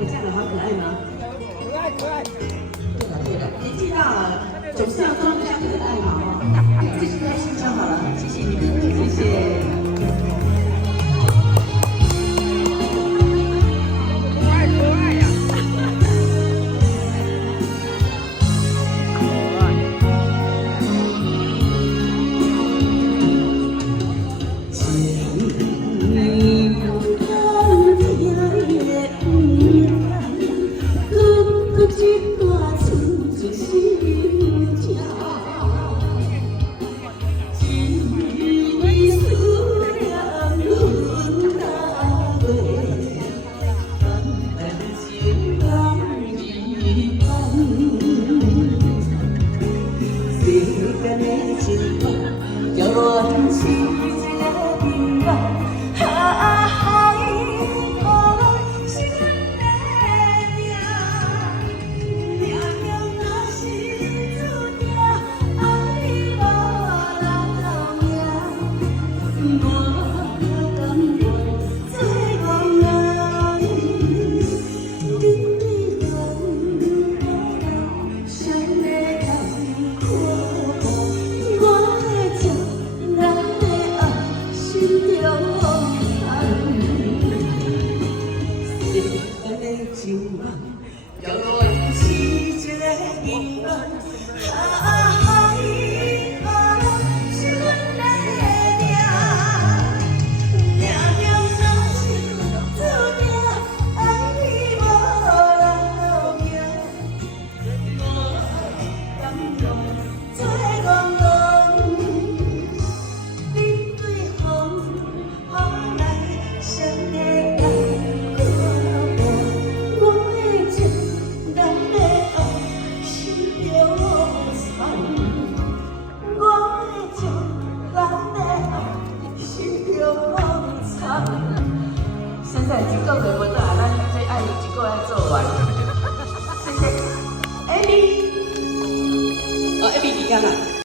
我这样的好可爱吗？可爱可爱。对了对了，年纪大了，总是要装一下可爱嘛哈。继续开心就好了，谢谢你们，谢谢。可爱可爱呀！叫阮是一个平凡，海是阮的命，命中若是注定，爱你无人命，我甘愿做憨人，你对阮谁来看我的情，咱的爱心中残，世间的情梦，叫阮是一个疑问，海是阮的命，命中若是注定，爱你无人命，我甘愿做憨人，你对风雨来谁来感看我的情，咱的爱心中残，我的情，咱的爱心中残。现在一个月无到，咱这爱一个来做完。